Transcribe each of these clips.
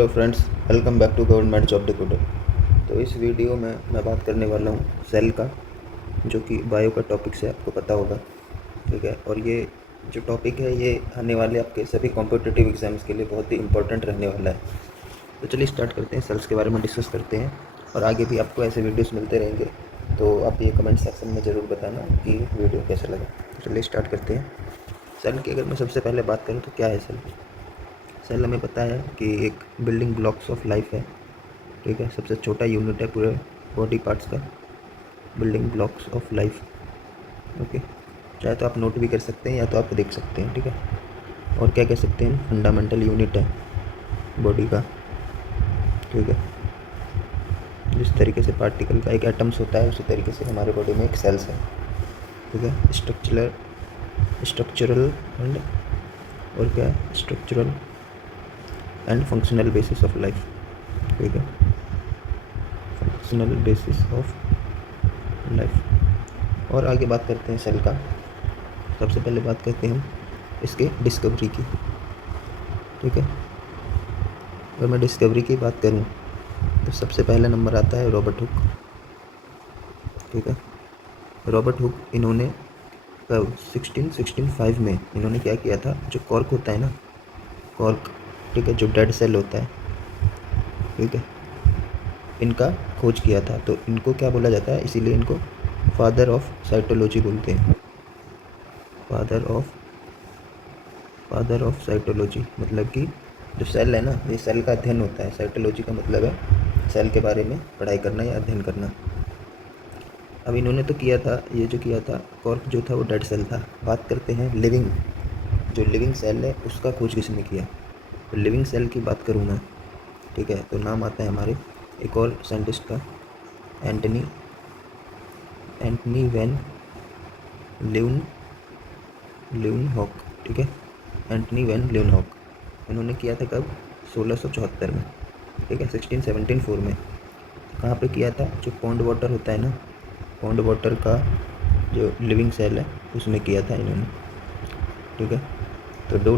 Hello friends, welcome back to government job decoder. तो इस video में मैं बात करने वाला हूँ सेल का, जो कि बायो का टॉपिक से आपको पता होगा। ठीक है, और ये जो टॉपिक है ये आने वाले आपके सभी कॉम्पिटिटिव एग्ज़ाम्स के लिए बहुत ही इंपॉर्टेंट रहने वाला है। तो चलिए स्टार्ट करते हैं, सेल्स के बारे में डिस्कस करते हैं। और आगे भी आपको ऐसे वीडियोज़ मिलते रहेंगे, तो आप ये कमेंट सेक्शन में ज़रूर बताना कि वीडियो कैसा लगा। तो चलिए स्टार्ट करते हैं। सेल की अगर मैं सबसे पहले बात करूँ तो क्या है सेल। सेल हमें पता है कि एक बिल्डिंग ब्लॉक्स ऑफ लाइफ है। ठीक है, सबसे छोटा यूनिट है पूरे बॉडी पार्ट्स का, building blocks of life. Okay, चाहे तो आप नोट भी कर सकते हैं या तो आप देख सकते हैं। ठीक है, और क्या कह सकते हैं, फंडामेंटल यूनिट है बॉडी का। ठीक है, जिस तरीके से पार्टिकल का एक एटम्स होता है उसी तरीके से हमारे बॉडी में एक सेल्स है। ठीक है, स्ट्रक्चरल एंड और क्या है, structural and functional basis of life. ठीक है, फंक्शनल बेसिस ऑफ लाइफ। और आगे बात करते हैं सेल का। सबसे पहले बात करते हैं हम इसके डिस्कवरी की। ठीक है, अगर मैं डिस्कवरी की बात करूं तो सबसे पहला नंबर आता है रॉबर्ट हुक। ठीक है, रॉबर्ट हुक इन्होंने कब 1665 में इन्होंने क्या किया था, जो कॉर्क होता है ना, कॉर्क, ठीक है, जो डेड सेल होता है, ठीक है, इनका खोज किया था। तो इनको क्या बोला जाता है, इसीलिए इनको फादर ऑफ साइटोलॉजी बोलते हैं। फादर ऑफ साइटोलॉजी मतलब कि जो सेल है ना, ये सेल का अध्ययन होता है। साइटोलॉजी का मतलब है सेल के बारे में पढ़ाई करना या अध्ययन करना। अब इन्होंने तो किया था, ये जो किया था, कॉर्क जो था वो डेड सेल था। बात करते हैं लिविंग, जो लिविंग सेल है उसका खोज किसने किया। तो लिविंग सेल की बात करूँ मैं, ठीक है, तो नाम आता है हमारे एक और साइंटिस्ट का, एंटनी वैन ल्यूनहॉक। ठीक है, एंटनी वैन ल्यूनहॉक, इन्होंने किया था कब, 1674 में। ठीक है, 1674 में। कहाँ पे किया था, जो पॉन्ड वाटर होता है ना, पॉन्ड वाटर का जो लिविंग सेल है उसमें किया था इन्होंने। ठीक है, तो दो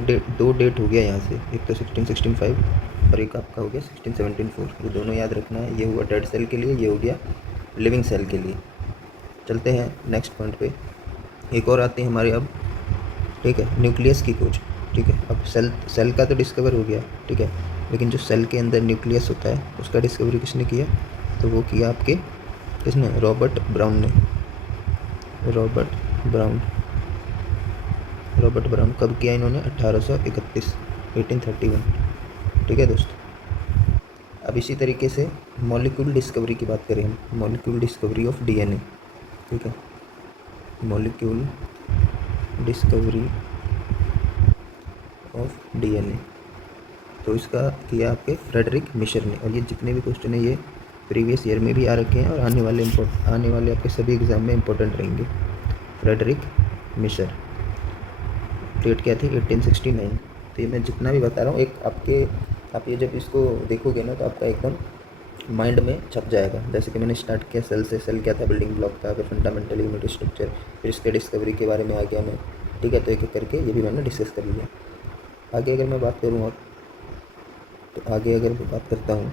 डेट हो गया यहाँ से, एक तो 1665 और एक आपका हो गया 1674। ये दोनों याद रखना है, ये हुआ डेड सेल के लिए, ये हो गया लिविंग सेल के लिए। चलते हैं नेक्स्ट पॉइंट पे। एक और आते हैं हमारे अब, ठीक है, न्यूक्लियस की खोज। ठीक है, अब सेल का तो डिस्कवर हो गया, ठीक है, लेकिन जो सेल के अंदर न्यूक्लियस होता है उसका डिस्कवरी किसने किया, तो वो किया आपके किसने, रॉबर्ट ब्राउन ने। रॉबर्ट ब्राउन कब किया इन्होंने, 1831, 1831। ठीक है दोस्तों, अब इसी तरीके से मॉलिक्यूल डिस्कवरी की बात करें हम, मॉलिक्यूल डिस्कवरी ऑफ डीएनए। ठीक है, मॉलिक्यूल डिस्कवरी ऑफ डीएनए, तो इसका किया आपके फ्रेडरिक मिशर ने। और ये जितने भी क्वेश्चन है ये प्रीवियस ईयर में भी आ रखे हैं और आने वाले आपके सभी एग्ज़ाम में इंपॉर्टेंट रहेंगे। फ्रेडरिक मिशर, डेट क्या थी, 1869। तो ये मैं जितना भी बता रहा हूँ एक आप ये जब इसको देखोगे ना तो आपका एकदम माइंड में छप जाएगा। जैसे कि मैंने स्टार्ट किया सेल से, सेल क्या था, बिल्डिंग ब्लॉक था, फिर फंडामेंटल यूनिट स्ट्रक्चर, फिर इसके डिस्कवरी के बारे में आ गया मैं। ठीक है, तो एक एक करके ये भी मैंने डिस्कस कर लिया। आगे अगर मैं बात करूँ और तो आगे अगर मैं बात करता हूँ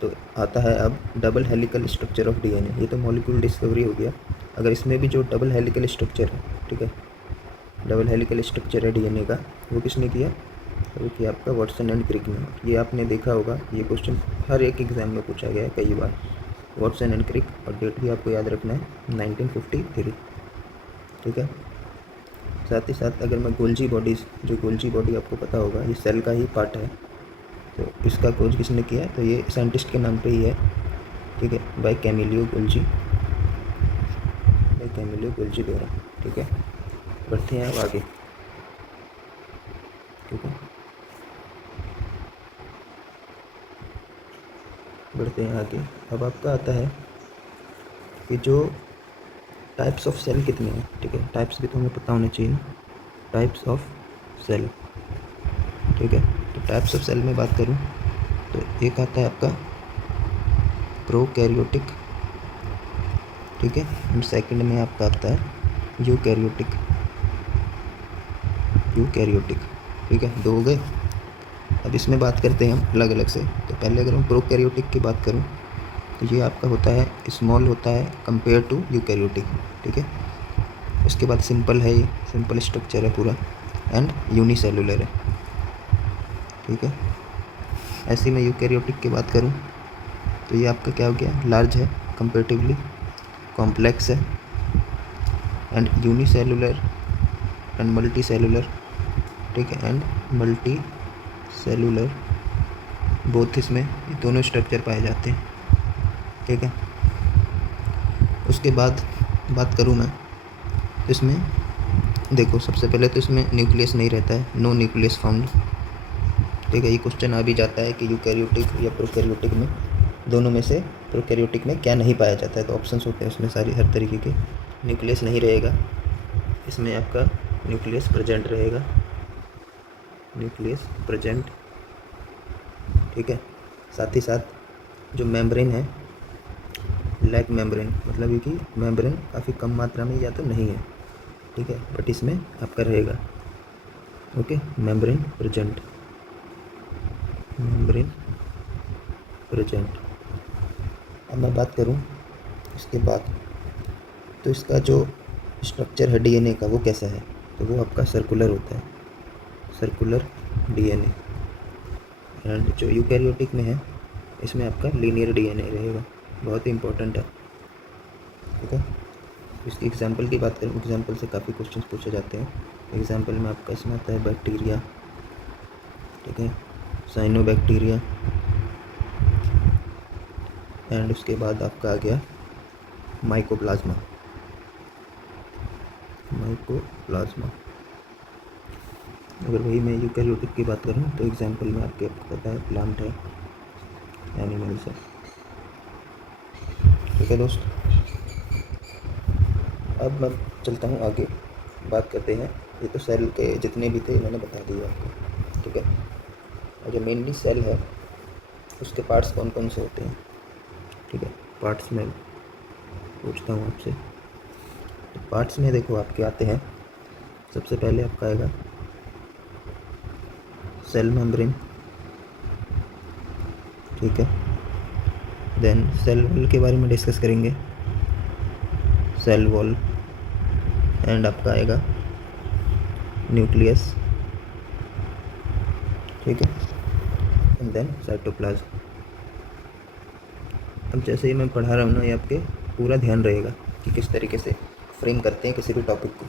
तो आता है अब double helical structure of DNA. ये तो मॉलिक्यूल डिस्कवरी हो गया। अगर इसमें भी जो डबल हेलिकल स्ट्रक्चर है, ठीक है, डबल हेलिकल स्ट्रक्चर है डीएनए का, वो किसने किया, वो किया आपका वाटसन एंड क्रिक ने। ये आपने देखा होगा, ये क्वेश्चन हर एक एग्ज़ाम में पूछा गया है कई बार, वाटसन एंड क्रिक। और डेट भी आपको याद रखना है, 1953। ठीक है, साथ ही साथ अगर मैं गोल्जी बॉडीज़, जो गोल्जी बॉडी आपको पता होगा ये सेल का ही पार्ट है, तो इसका खोज किसने किया है, तो ये साइंटिस्ट के नाम पे ही है। ठीक है, बाय कैमिलियो गोल्जी द्वारा। ठीक है, बढ़ते हैं अब आगे। ठीक है, बढ़ते हैं आगे। अब आपका आता है कि जो टाइप्स ऑफ सेल कितने हैं। ठीक है, टाइप्स भी तो हमें पता होने चाहिए, टाइप्स ऑफ सेल। ठीक है, तो टाइप्स ऑफ सेल में बात करूं तो एक आता है आपका प्रोकैरियोटिक। ठीक है, और सेकंड में आपका आता है यूकैरियोटिक। ठीक है, दो हो गए। अब इसमें बात करते हैं हम अलग अलग से। तो पहले अगर मैं प्रोकैरियोटिक की बात करूँ तो ये आपका होता है स्मॉल होता है कंपेयर टू यूकैरियोटिक, ठीक है। उसके बाद सिंपल है, ये सिंपल स्ट्रक्चर है पूरा, एंड यूनिसेलुलर है, ठीक है। ऐसे में यूकैरियोटिक की बात करूँ तो ये आपका क्या हो गया, लार्ज है, कंपेरेटिवली कॉम्प्लेक्स है, and unicellular and multi cellular, ठीक है, एंड मल्टी सेलुलर, बोथ इसमें ये दोनों स्ट्रक्चर पाए जाते हैं, ठीक है। उसके बाद बात करूँ मैं तो इसमें देखो, सबसे पहले तो इसमें न्यूक्लियस नहीं रहता है, नो न्यूक्लियस फाउंड, ठीक है। ये क्वेश्चन आ भी जाता है कि यूकैरियोटिक या प्रोकैरियोटिक में, दोनों में से प्रोकैरियोटिक में क्या नहीं पाया जाता है, तो ऑप्शंस होते हैं उसमें सारी हर तरीके के। न्यूक्लियस नहीं रहेगा इसमें, आपका न्यूक्लियस प्रेजेंट रहेगा, न्यूक्लियस प्रेजेंट, ठीक है। साथ ही साथ जो मेम्ब्रेन है, लैक मेम्ब्रेन, मतलब ये कि मेम्ब्रेन काफ़ी कम मात्रा में या तो नहीं है, ठीक है, बट इसमें आपका रहेगा, okay, membrane present, membrane present. अब मैं बात करूँ इसके बाद, तो इसका जो स्ट्रक्चर है डीएनए का वो कैसा है, तो वो आपका सर्कुलर होता है, सर्कुलर डीएनए। एंड जो यूकैरियोटिक में है इसमें आपका लीनियर डीएनए रहेगा, बहुत ही इंपॉर्टेंट है, ठीक है। इसकी एग्जांपल की बात करें, एग्जांपल से काफ़ी क्वेश्चंस पूछे जाते हैं। एग्जांपल में आपका इसमें आता है बैक्टीरिया, ठीक है, साइनोबैक्टीरिया, एंड उसके बाद आपका आ गया माइकोप्लाज्मा, माइकोप्लाज्मा। अगर वही मैं यूकैरियोटिक की बात करूँ तो एग्जांपल में आपको पता है प्लांट है, एनिमल्स है, ठीक है दोस्त। अब मैं चलता हूँ आगे, बात करते हैं, ये तो सेल के जितने भी थे मैंने बता दिए आपको, ठीक है। और जो मेनली सेल है उसके पार्ट्स कौन कौन से होते हैं, ठीक है। पार्ट्स में पूछता हूँ आपसे, तो पार्ट्स में देखो आपके आते हैं, सबसे पहले आपका आएगा सेल मेम्ब्रेन, ठीक है। देन सेल वॉल के बारे में डिस्कस करेंगे, सेल वॉल, एंड आपका आएगा न्यूक्लियस, ठीक है, एंड देन साइटोप्लाज्म। अब जैसे ही मैं पढ़ा रहा हूँ ना, ये आपके पूरा ध्यान रहेगा कि किस तरीके से फ्रेम करते हैं किसी भी टॉपिक को।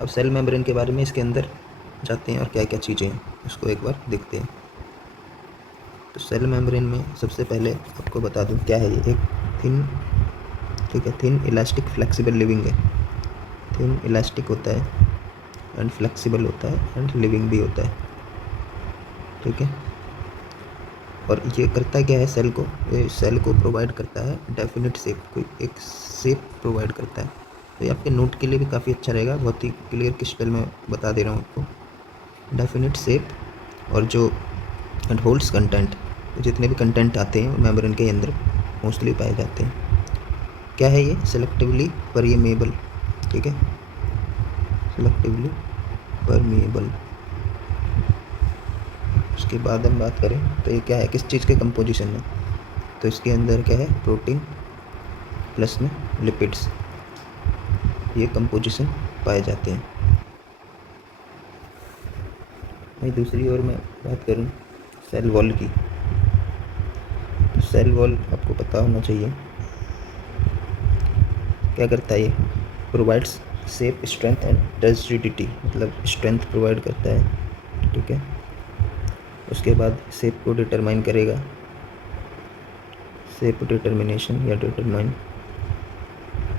अब सेल मेम्ब्रेन के बारे में इसके अंदर जाते हैं और क्या क्या चीज़ें हैं उसको एक बार देखते हैं। तो सेल मेम्ब्रेन में सबसे पहले आपको बता दूं क्या है, ये एक थिन, ठीक है, थिन इलास्टिक फ्लेक्सिबल लिविंग है, थिन इलास्टिक होता है एंड फ्लेक्सिबल होता है एंड लिविंग भी होता है, ठीक है। और ये करता क्या है, सेल को, ये सेल को प्रोवाइड करता है डेफिनेट शेप, कोई एक शेप प्रोवाइड करता है। तो ये आपके नोट के लिए भी काफ़ी अच्छा रहेगा, बहुत ही क्लियर क्रिस्टल में बता दे रहा हूँ आपको, डेफिनेट शेप, और जो एंड होल्ड्स कंटेंट, तो जितने भी कंटेंट आते हैं मेम्ब्रेन के अंदर मोस्टली पाए जाते हैं। क्या है ये, सेलेक्टिवली परमेएबल, ठीक है, सेलेक्टिवली परमेएबल। उसके बाद हम बात करें तो ये क्या है, किस चीज़ के कंपोजिशन में, तो इसके अंदर क्या है, प्रोटीन प्लस में लिपिड्स, ये कंपोजिशन पाए जाते हैं। वहीं दूसरी ओर मैं बात करूं सेल वॉल की, तो सेल वॉल आपको पता होना चाहिए क्या करता है, ये provides shape, strength and rigidity, मतलब स्ट्रेंथ प्रोवाइड करता है, ठीक है। उसके बाद शेप को डिटरमाइन करेगा, शेप डिटर्मिनेशन या डिटरमाइन।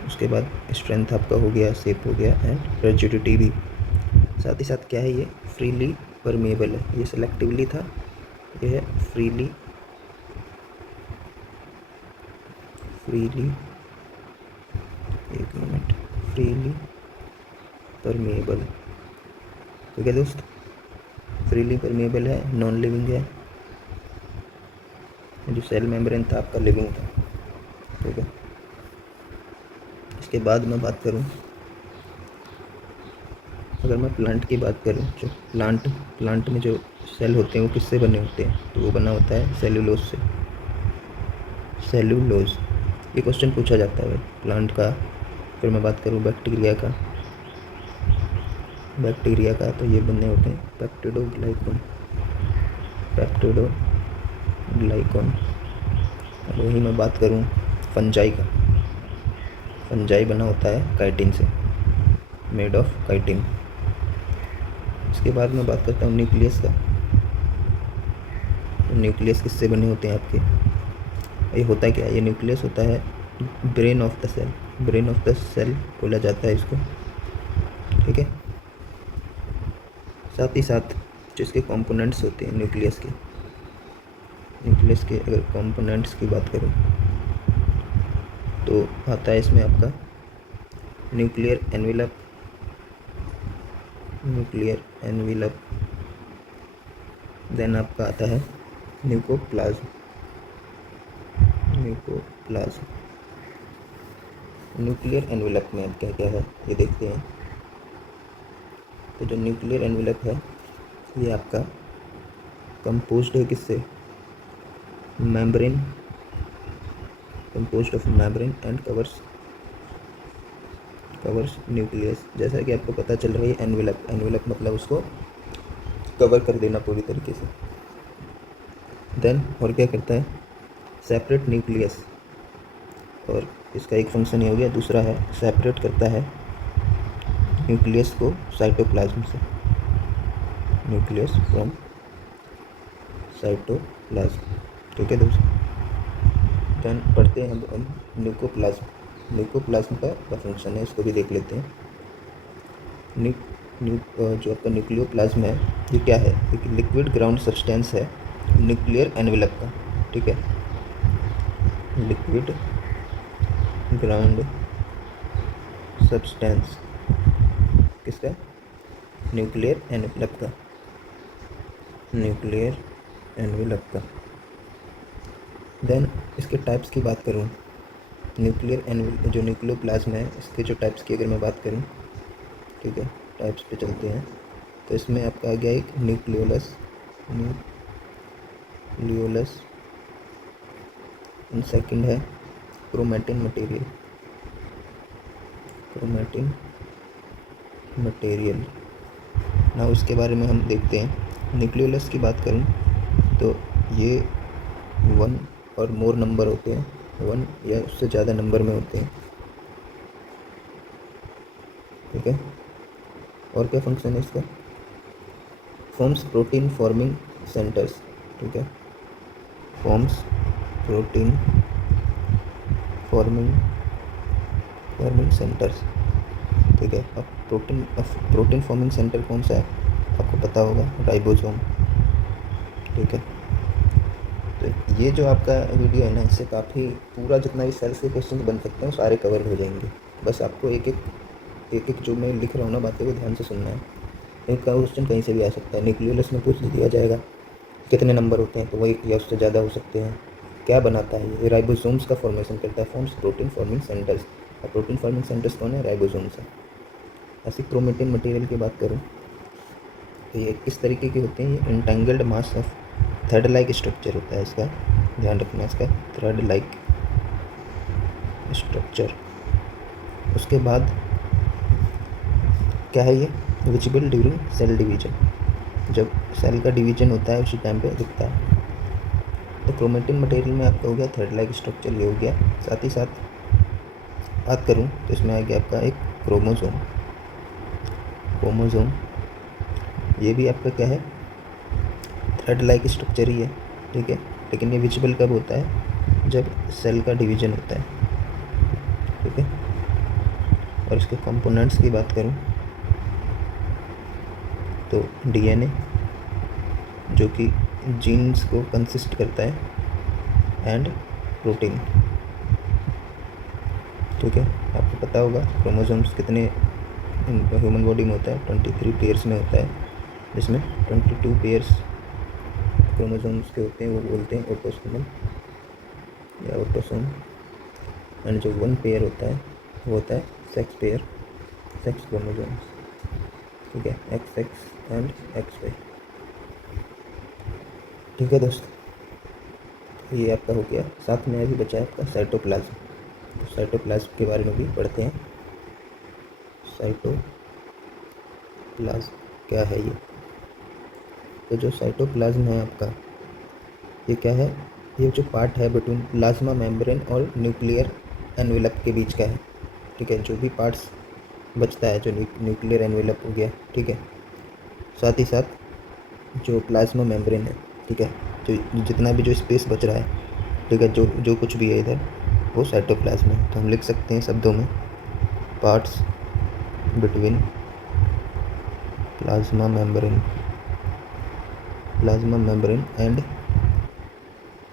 उसके बाद स्ट्रेंथ आपका हो गया, शेप हो गया, एंड रिजिडिटी भी। साथ ही साथ क्या है, ये फ्रीली परमेएबल है, ये सेलेक्टिवली था, ये है फ्रीली एक मिनट, फ्रीली परमेएबल, ठीक है दोस्त, फ्रीली परमेएबल है, नॉन लिविंग है। जो सेल मेम्ब्रेन था आपका लिविंग था, ठीक है। इसके बाद मैं बात करूं अगर मैं प्लांट की बात करूँ, जो प्लांट में जो सेल होते हैं वो किससे बने होते हैं, तो वो बना होता है सेल्यूलोज से। सेल्यूलोज, ये क्वेश्चन पूछा जाता है भाई प्लांट का। फिर मैं बात करूँ बैक्टीरिया का, तो ये बने होते हैं पेप्टिडोग्लाइकॉन। और वहीं मैं बात करूँ फंजाई का, फंजाई बना होता है काइटिन से, मेड ऑफ काइटिन। इसके बाद मैं बात करता हूँ न्यूक्लियस का। तो न्यूक्लियस किससे बने होते हैं आपके, ये होता क्या है, ये न्यूक्लियस होता है ब्रेन ऑफ द सेल बोला जाता है इसको, ठीक है। साथ ही साथ जो इसके कंपोनेंट्स होते हैं न्यूक्लियस के अगर कंपोनेंट्स की बात करूँ तो आता है इसमें आपका न्यूक्लियर एनविलप, देन आपका आता है न्यूक्लियोप्लाज्म। न्यूक्लियर एनविलप में अब क्या क्या है ये देखते हैं। तो जो न्यूक्लियर एनविलप है ये आपका कंपोज्ड है किससे, composed of membrane and covers nucleus. जैसा कि आपको पता चल रहा है एनविलप मतलब उसको कवर कर देना पूरी तरीके से। देन और क्या करता है, सेपरेट न्यूक्लियस, और इसका एक फंक्शन ये हो गया। दूसरा है सेपरेट करता है न्यूक्लियस को साइटोप्लाज्म से, न्यूक्लियस फ्रॉम साइटोप्लाज्म, ठीक है दोस्तों। देन पढ़ते हैं हम न्यूक्लियोप्लाज्म का फंक्शन है, इसको भी देख लेते हैं। जो आपका न्यूक्लियोप्लाज्म है ये क्या है, एक लिक्विड ग्राउंड सब्सटेंस है न्यूक्लियर एनवेलप का, ठीक है। लिक्विड ग्राउंड सब्सटेंस किसका, न्यूक्लियर एनवेलप का। देन इसके टाइप्स की बात करूँ, जो न्यूक्लियोप्लाज्म है इसके जो टाइप्स की अगर मैं बात करूँ, ठीक है, टाइप्स पे चलते हैं। तो इसमें आपका आ गया एक न्यूक्लियोलस, एंड सेकंड है क्रोमैटिन मटेरियल। ना उसके बारे में हम देखते हैं। न्यूक्लियोलस की बात करूं तो ये 1 और मोर नंबर होते हैं, 1 या उससे ज़्यादा नंबर में होते हैं, ठीक है। और क्या फंक्शन है इसका, फॉर्म्स प्रोटीन फॉर्मिंग सेंटर्स, ठीक है, फॉर्म्स प्रोटीन फॉर्मिंग सेंटर्स, ठीक है। अब प्रोटीन फॉर्मिंग सेंटर कौन सा है आपको पता होगा, राइबोसोम, ठीक है। तो ये जो आपका वीडियो है ना, इससे काफ़ी पूरा जितना भी सेल्स के क्वेश्चन बन सकते हैं सारे कवर हो जाएंगे। बस आपको एक एक जो मैं लिख रहा हूँ ना बातें, वो ध्यान से सुनना है। एक क्वेश्चन कहीं से भी आ सकता है, न्यूक्लियोलस में पूछ दिया जाएगा कितने नंबर होते हैं, तो वही या उससे ज़्यादा हो सकते हैं। क्या बनाता है ये, राइबोसोम्स का फॉर्मेशन करता है, फॉर्म्स प्रोटीन फॉर्मिंग सेंटर्स। और प्रोटीन फॉर्मिंग सेंटर्स कौन है, राइबोसोम्स है। ऐसी क्रोमेटिन मटेरियल की बात करूँ तो ये किस तरीके के होते हैं, ये entangled mass of thread like structure होता है इसका, ध्यान रखना इसका, थ्रेड लाइक स्ट्रक्चर। उसके बाद क्या है, ये विजिबल ड्यूरिंग सेल डिवीजन, जब सेल का डिवीजन होता है उसी टाइम पे दिखता है। तो क्रोमेटिन मटेरियल में आपका हो गया थ्रेड लाइक स्ट्रक्चर, ये हो गया। साथ ही साथ बात करूँ तो इसमें आ गया आपका एक क्रोमोसोम, ये भी आपका क्या है, थ्रेड लाइक स्ट्रक्चर ही है, ठीक है। लेकिन ये विजिबल कब होता है, जब सेल का डिवीजन होता है, ठीक है। और इसके कंपोनेंट्स की बात करूँ तो डीएनए जो कि जीन्स को कंसिस्ट करता है, एंड प्रोटीन, ठीक है। आपको पता होगा क्रोमोसोम्स कितने ह्यूमन बॉडी में होता है, 23 पेयर्स में होता है, जिसमें 22 पेयर्स क्रोमोसोम्स के होते हैं, वो बोलते हैं ऑटोसोमल या ऑटोसोम। एंड जो 1 पेयर होता है वो होता है सेक्स क्रोमोसोम्स, ठीक है, X X and X Y. ठीक है दोस्तों, तो ये आपका हो गया। साथ में अभी बचा है आपका साइटोप्लाज्म। तो साइटोप्लाज्म के बारे में भी पढ़ते हैं। साइटोप्लाज्म क्या है ये? तो जो साइटोप्लाज्म है आपका, ये क्या है? ये जो पार्ट है बिटवीन प्लाज्मा मेम्ब्रेन और न्यूक्लियर एनवेलप के बीच का है। ठीक है, जो भी पार्ट्स बचता है, जो न्यूक्लियर एनवेलप हो गया, ठीक है, साथ ही साथ जो प्लाज्मा मेम्ब्रेन है, ठीक है, जो जितना भी जो स्पेस बच रहा है, ठीक है, जो जो कुछ भी है इधर, वो साइटोप्लाज्म है। तो हम लिख सकते हैं शब्दों में, parts between plasma membrane and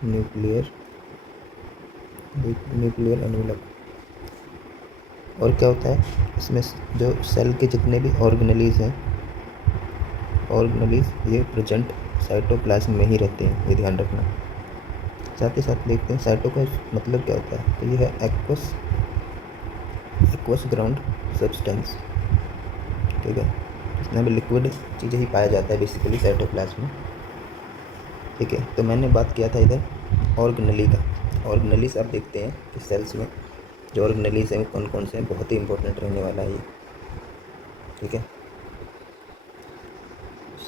nuclear envelope. और क्या होता है इसमें? जो सेल के जितने भी ऑर्गेनेलीज हैं, ये प्रेजेंट साइटोप्लाज्म में ही रहते हैं, ये ध्यान रखना। साथ ही साथ देखते हैं साइटो का मतलब क्या होता है। तो ये है एक्वस ग्राउंड सब्सटेंस। ठीक है, इसमें भी लिक्विड चीज़ें ही पाया जाता है बेसिकली साइटोप्लाज्म में। ठीक है, तो मैंने बात किया था इधर ऑर्गेनेली का। ऑर्गेनेलीज आप देखते हैं कि सेल्स में जो ऑर्गेनेलीज हैं वो कौन कौन से हैं, बहुत ही इंपॉर्टेंट रहने वाला है ये। ठीक है,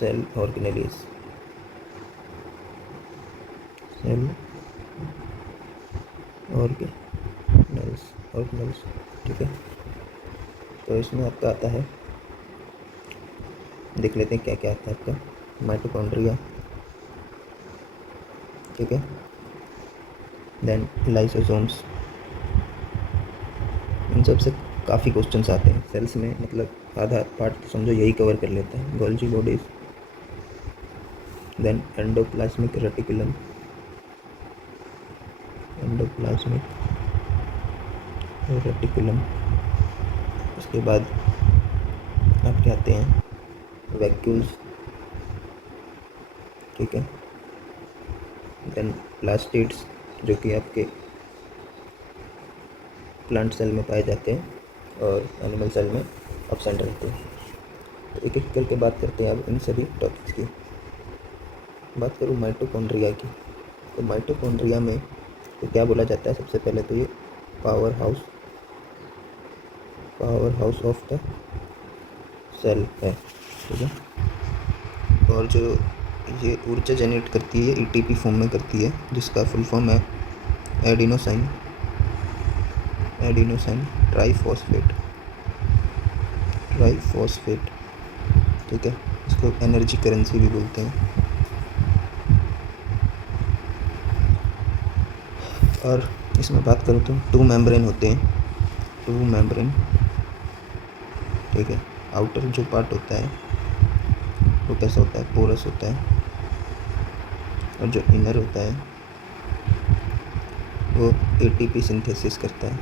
सेल ऑर्गेनेलीज, सेल ऑर्गेनेल्स। ठीक है, तो इसमें आपका आता है, देख लेते हैं क्या क्या आता है आपका। माइटोकॉन्ड्रिया, ठीक है, देन लाइसोसोम्स। इन सब से काफ़ी क्वेश्चंस आते हैं सेल्स में, मतलब आधा पार्ट तो समझो यही कवर कर लेता है। Golgi bodies, then endoplasmic reticulum, उसके बाद आपके आते हैं वैक्यूल्स, ठीक है, देन प्लास्टिड्स जो कि आपके प्लांट सेल में पाए जाते हैं और एनिमल सेल में एब्सेंट रहते हैं। तो एक एक करके बात करते हैं अब इन सभी टॉपिक्स की। बात करूँ माइटोकॉन्ड्रिया की, तो माइटोकॉन्ड्रिया में तो क्या बोला जाता है? सबसे पहले तो ये power house of the cell है। ठीक है, और जो ये ऊर्जा जनरेट करती है एटीपी फॉर्म में करती है, जिसका फुल फॉर्म है एडिनोसाइन ट्राइफॉस्फेट। ठीक है, इसको एनर्जी करेंसी भी बोलते हैं। और इसमें बात करूँ तो 2 मेम्ब्रेन होते हैं, 2 मेम्ब्रेन। ठीक है, आउटर जो पार्ट होता है वो कैसा होता है? पोरस होता है, और जो इनर होता है वो एटीपी सिंथेसिस करता है।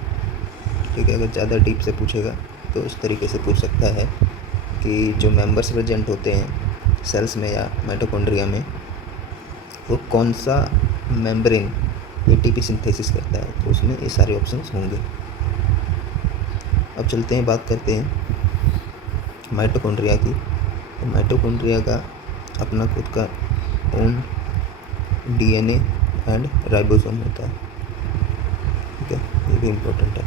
ठीक है, अगर ज़्यादा डीप से पूछेगा तो इस तरीके से पूछ सकता है कि जो मेंबर्स प्रेजेंट होते हैं सेल्स में या माइटोकॉन्ड्रिया में, वो कौन सा मेम्ब्रेन एटीपी सिंथेसिस करता है, तो उसमें ये सारे ऑप्शंस होंगे। अब चलते हैं, बात करते हैं माइटोकॉन्ड्रिया की। तो माइटोकॉन्ड्रिया का अपना खुद का ओन डीएनए एंड राइबोसोम होता है। ठीक है, ये भी इम्पोर्टेंट है।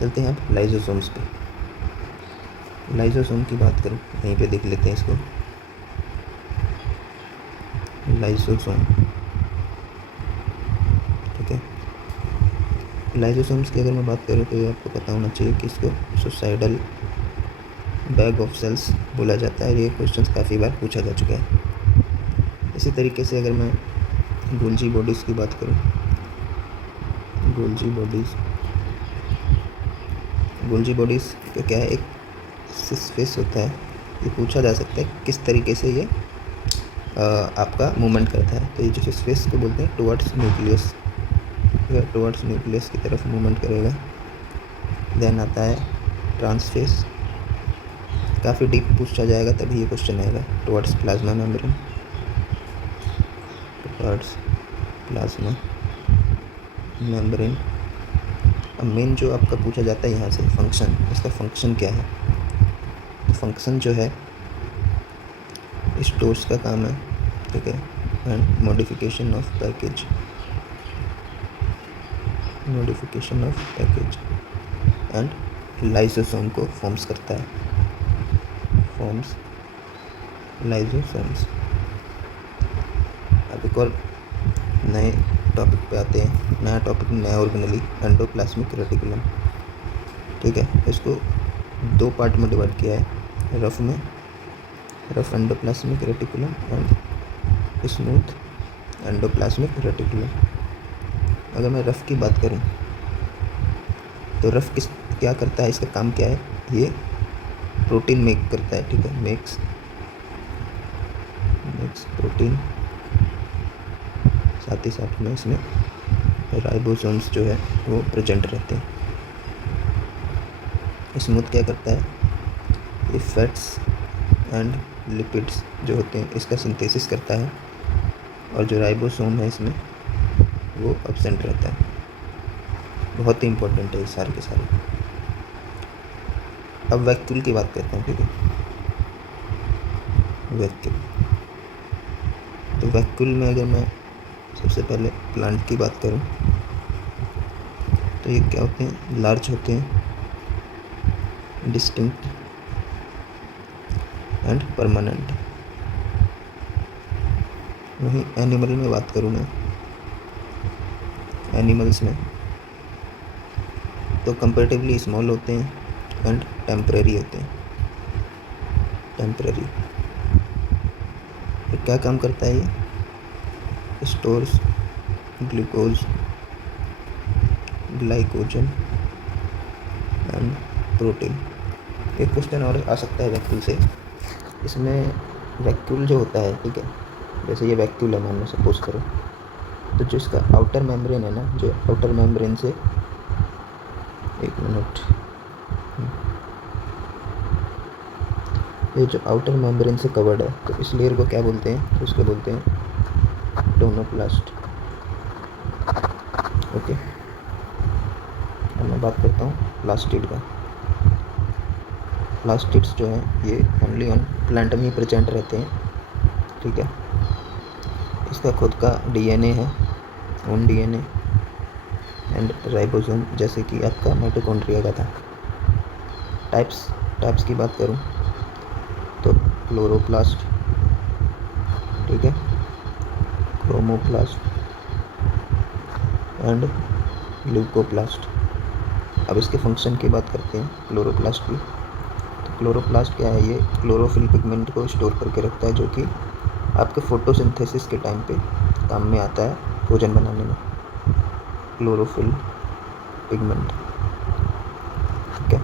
चलते हैं अब लाइसोसोम्स पे। लाइसोसोम की बात करूँ, यहीं पे देख लेते हैं इसको। लाइसोसोम, ठीक है, लाइसोसोम्स की अगर मैं बात करूँ तो ये आपको पता होना चाहिए कि इसको सुसाइडल बैग ऑफ सेल्स बोला जाता है। ये क्वेश्चन काफ़ी बार पूछा जा चुका है। इसी तरीके से अगर मैं गोल्जी बॉडीज़ की बात करूँ, गोल्जी बॉडीज़ का क्या है? एक स्पेस होता है। ये पूछा जा सकता है किस तरीके से ये आपका मूवमेंट करता है। तो ये जो स्पेस को बोलते हैं टुवर्ड्स न्यूक्लियस, टुवर्ड्स न्यूक्लियस की तरफ मूवमेंट करेगा। देन आता है ट्रांसफेस, काफ़ी डीप पूछा जाएगा तभी ये क्वेश्चन आएगा। टुवर्ड्स प्लाज्मा मेम्ब्रेन, अब मेन जो आपका पूछा जाता है यहाँ से फंक्शन, इसका फंक्शन क्या है? फंक्शन जो है स्टोर्स का काम है, ठीक है, and modification of package and lysosome को फॉर्म्स करता है, फॉर्म्स लाइसोसोम्स। अब एक और नए टॉपिक पे आते हैं, नया टॉपिक, नया ऑर्गेनेली, एंडोप्लाज्मिक रेटिकुलम, ठीक है। इसको 2 पार्ट में डिवाइड किया है, rough endoplasmic reticulum and smooth endoplasmic reticulum. अगर मैं रफ की बात करूं तो रफ क्या करता है, इसका काम क्या है, ये प्रोटीन मेक करता है, ठीक है, मेक्स प्रोटीन, साथ ही साथ में इसमें राइबोसोम्स जो है वो प्रेजेंट रहते हैं। स्मूथ क्या करता है, ये फैट्स एंड लिपिड्स जो होते हैं इसका सिंथेसिस करता है, और जो राइबोसोम है इसमें वो एब्सेंट रहता है। बहुत ही इम्पोर्टेंट है ये सारे के सारे। अब वैक्यूल की बात करते हैं, ठीक है। वैक्यूल, तो वैक्यूल में अगर मैं सबसे पहले प्लांट की बात करूं तो ये क्या होते हैं, लार्ज होते हैं, डिस्टिंक्ट एंड परमानेंट। वहीं एनिमल में बात करूं मैं, एनिमल्स में तो कंपैरेटिवली स्मॉल होते हैं एंड टेम्परेरी होते हैं। टेम्परेरी क्या काम करता है, ये stores glucose, glycogen and protein. एक क्वेश्चन और आ सकता है वैक्यूल से, इसमें वैक्यूल जो होता है, ठीक है, जैसे ये वैक्यूल है मान लो सपोज करो, तो जो इसका आउटर मेम्ब्रेन है ना, जो आउटर मेम्ब्रेन से, एक मिनट, ये जो आउटर मेम्ब्रेन से कवर्ड है, तो इस लेयर को क्या बोलते हैं, तो इसको बोलते हैं टोनोप्लास्ट, ओके। अब मैं बात करता हूँ प्लास्टिड का। प्लास्टिड्स जो हैं ये ओनली ऑन प्लांट में ही प्रेजेंट रहते हैं, ठीक है। इसका खुद का डीएनए है, ओन डीएनए एंड राइबोसोम, जैसे कि आपका माइटोकॉन्ड्रिया का था। टाइप्स की बात करूं तो क्लोरोप्लास्ट, ठीक है, क्रोमोप्लास्ट एंड ल्यूकोप्लास्ट। अब इसके फंक्शन की बात करते हैं क्लोरोप्लास्ट की। तो क्लोरोप्लास्ट क्या है, ये क्लोरोफिल पिगमेंट को स्टोर करके रखता है, जो कि आपके फोटोसिंथेसिस के टाइम पे काम में आता है, भोजन बनाने में। क्लोरोफिल पिगमेंट, ठीक है।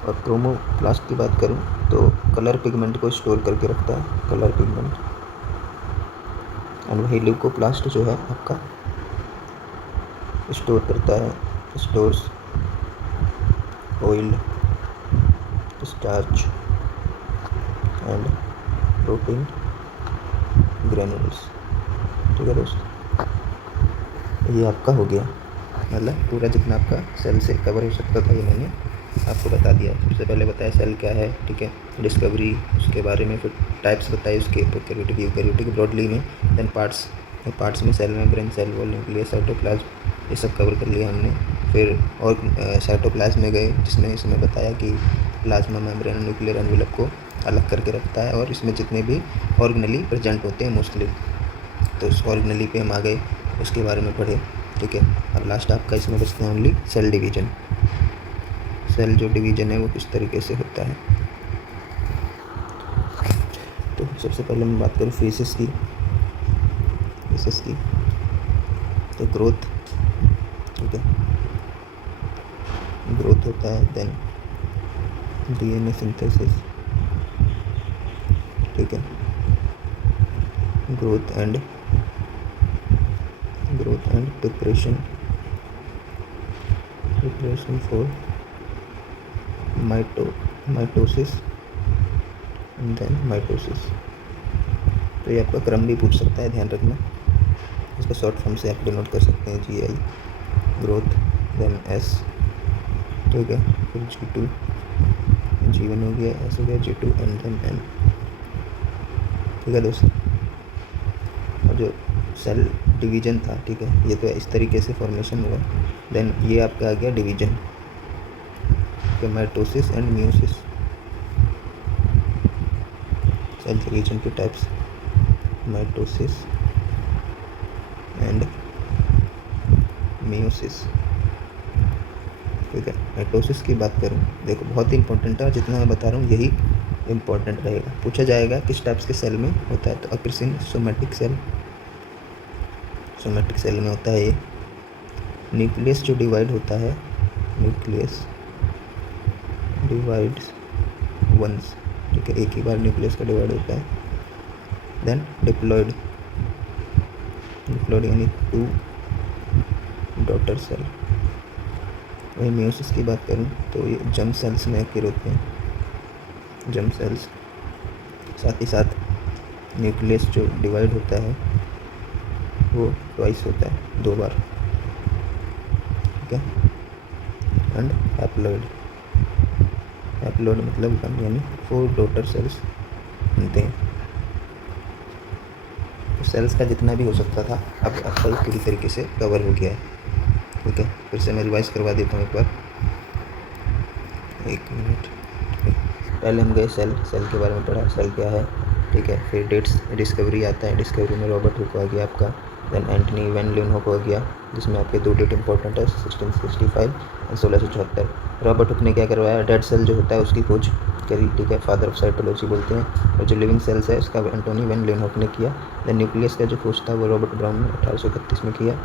और क्रोमोप्लास्ट की बात करूं तो कलर पिगमेंट को स्टोर करके रखता है, कलर पिगमेंट। एंड वही ल्यूकोप्लास्ट जो है आपका स्टोर करता है, stores oil, starch and protein granules, ठीक है दोस्तों। ये आपका हो गया, मतलब पूरा जितना आपका सेल से कवर हो सकता था ये मैंने आपको बता दिया। सबसे पहले बताया सेल क्या है, ठीक है, डिस्कवरी उसके बारे में, फिर टाइप्स बताए उसके, प्रोकैरियोटिक, यूकैरियोटिक ब्रॉडली में, देन पार्ट्स में cell membrane, cell wall, nucleus, cytoplasm, ये सब कवर कर लिया हमने। फिर और साइटोप्लाज्म में गए, जिसमें इसमें बताया कि प्लाज्मा मेम्ब्रेन और न्यूक्लियर एनवेलप को अलग करके रखता है, और इसमें जितने भी ऑर्गेनेली प्रेजेंट होते हैं मोस्टली, तो उस ऑर्गेनेली पे हम आ गए, उसके बारे में पढ़े, ठीक है। अब लास्ट आपका इसमें बचते हैं ओनली सेल डिवीजन। सेल जो डिवीजन है वो किस तरीके से होता है, तो सबसे पहले मैं बात करूँ फेसेस की, तो ग्रोथ, ठीक है, ग्रोथ होता है, देन डीएनए सिंथेसिस, ठीक है, growth and preparation for mitosis and then mitosis. तो ये आपका क्रम भी पूछ सकता है, ध्यान रखना। इसका शॉर्ट फॉर्म से आप डिनोट कर सकते हैं GI, ग्रोथ, देन S, ठीक है, फिर G2, G1 हो गया, S हो गया, G2 एंड देन N। ठीक है दोस्तों, और जो सेल डिवीजन था, ठीक है, ये तो इस तरीके से फॉर्मेशन हुआ। देन ये आपका आ गया division, mitosis and meiosis. Cell division के टाइप्स, माइटोसिस एंड म्यूसिस। ठीक है, माइटोसिस की बात करूँ, देखो बहुत ही इंपॉर्टेंट है, जितना मैं बता रहा हूँ यही इंपॉर्टेंट रहेगा। पूछा जाएगा किस टाइप्स के सेल में होता है, तो अक्रिसिन सोमेटिक सेल, सोमेटिक सेल में होता है ये। न्यूक्लियस जो डिवाइड होता है, न्यूक्लियस डिवाइड्स वंस, ठीक है, एक ही बार न्यूक्लियस का डिवाइड होता है। देन डिप्लॉयड, डिप्लॉयड यानी 2 डॉटर सेल। वही म्यूसिस की बात करूँ तो ये जर्म सेल्स में अक्र होते हैं, जर्म सेल्स। साथ ही साथ न्यूक्लियस जो डिवाइड होता है वो ट्वाइस होता है, 2 बार। ठीक है, एंड हैप्लॉइड, हैप्लॉइड मतलब 1 यानी 4 डॉटर सेल्स बनते हैं। तो सेल्स का जितना भी हो सकता था अब आपका ये पूरी तरीके से कवर हो गया है। ठीक है, फिर से मैं रिवाइज करवा देता हूँ एक बार, 1 मिनट। पहले हम गए सेल के बारे में पढ़ा, सेल क्या है, ठीक है। फिर डेट्स डिस्कवरी आता है, डिस्कवरी में रॉबर्ट हुक आ गया आपका। देन एंटनी वैन लीeuwenhoek हो गया, जिसमें आपके 2 डेट इंपॉर्टेंट है, 1665 और 1674। रॉबर्ट हुक ने क्या करवाया, डेड सेल जो होता है उसकी खोज करी, ठीक है, फादर ऑफ साइटोलॉजी बोलते हैं। और जो लिविंग सेल्स है उसका एंटोनी वैन लीeuwenhoek ने किया। देन न्यूक्लियस का जो खोज था वो रॉबर्ट ब्राउन ने 1831 में किया।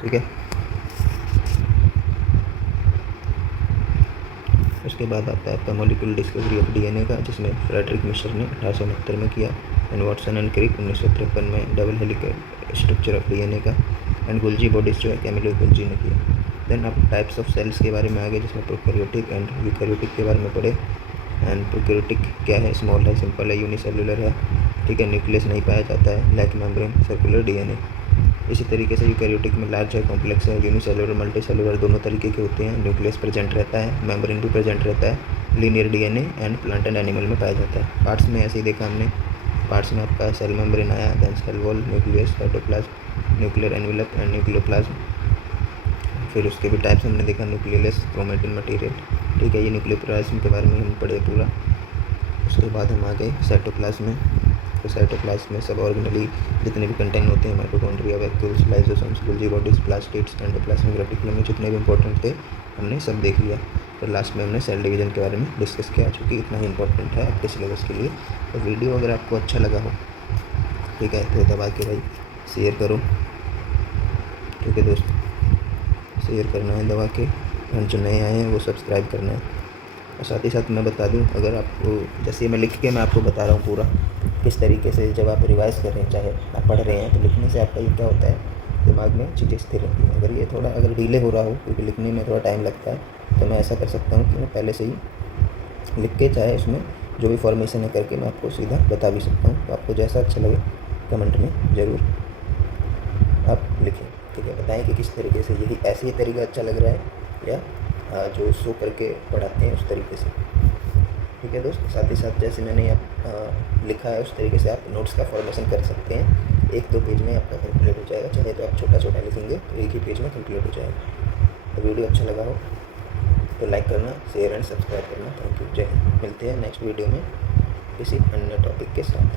ठीक है, उसके बाद आता है आपका मॉलिक्यूलर डिस्कवरी ऑफ डीएनए का, जिसमें फ्रेडरिक मिशर ने 1869 में किया। एंड वाटसन एंड क्रिक 1953 में double helical structure of DNA का। एंड गोल्जी बॉडीज जो है कैमिलो गोल्जी ने किया। देन आप टाइप्स ऑफ सेल्स के बारे में आ गए, जिसमें प्रोकैरियोटिक एंड यूकैरियोटिक के बारे में पढ़े। एंड प्रोकैरियोटिक क्या है, स्मॉल है, सिंपल है, यूनिसेलुलर है, ठीक है, न्यूक्लियस नहीं पाया जाता है, लैक मेम्ब्रेन, सर्कुलर डीएनए। इसी तरीके से यूकैरियोटिक में लार्ज है, कॉम्प्लेक्स है, यूनिसेलुलर मल्टी सेलुलर दोनों तरीके के होते हैं। न्यूक्लियस प्रेजेंट रहता है, मेम्ब्रेन भी प्रेजेंट रहता है, linear DNA and plant and animal में पाया जाता है। पार्ट्स में ऐसे ही देखा हमने, पार्ट्स में आपका सेल मेम्ब्रेन आया, then cell wall, nucleus, cytoplasm, nuclear envelope and nucleoplasm. फिर उसके भी टाइप्स हमने देखा, न्यूक्लियस, क्रोमेटिन मटेरियल, ठीक है, ये न्यूक्लियोप्लाज्म के बारे में हम पढ़े पूरा। उसके बाद हम आ गए साइटोप्लाज्म में। तो साइटोप्लाज्म में सब ऑर्गेनली जितने भी कंटेंट होते हैं, mitochondria, vacuoles, lysosomes, Golgi bodies, plastids, endoplasmic reticulum में जितने भी इंपॉर्टेंट थे हमने सब देख लिया। तो लास्ट में हमने सेल डिवीजन के बारे में डिस्कस किया, चूँकि इतना ही इंपॉर्टेंट है आपके सिलेबस के लिए। तो वीडियो अगर आपको अच्छा लगा हो, ठीक है, तो दबा के भाई शेयर करो, ठीक है दोस्त, शेयर करना है दबा के, और जो नए आए हैं वो सब्सक्राइब करना है। और साथ ही साथ मैं बता दूं, अगर आपको, जैसे मैं लिख के मैं आपको बता रहा हूँ पूरा किस तरीके से, जब आप रिवाइज़ कर रहे हैं, चाहे आप पढ़ रहे हैं, तो लिखने से आपका ये क्या होता है, दिमाग में चीज़ें स्थिर रहती हैं। अगर ये थोड़ा अगर डिले हो रहा हो, क्योंकि लिखने में थोड़ा टाइम लगता है, तो मैं ऐसा कर सकता हूँ कि मैं पहले से ही लिख के, चाहे उसमें जो भी फॉर्मेशन है करके, मैं आपको सीधा बता भी सकता हूँ। तो आपको जैसा अच्छा लगे कमेंट में ज़रूर आप लिखें, ठीक है। बताएं कि किस तरीके से, यही ऐसे ही तरीका अच्छा लग रहा है या जो शो करके पढ़ाते हैं उस तरीके से, ठीक है दोस्त। साथ ही साथ जैसे मैंने लिखा है उस तरीके से आप नोट्स का फॉर्मेशन कर सकते हैं। 1-2 पेज में आपका कंप्लीट हो जाएगा, चाहे तो आप छोटा छोटा लिखेंगे तो एक ही पेज में कंप्लीट हो जाएगा। तो वीडियो अच्छा लगा हो तो लाइक करना, शेयर एंड सब्सक्राइब करना। थैंक यू, जय हिंद। मिलते हैं नेक्स्ट वीडियो में किसी अन्य टॉपिक के साथ।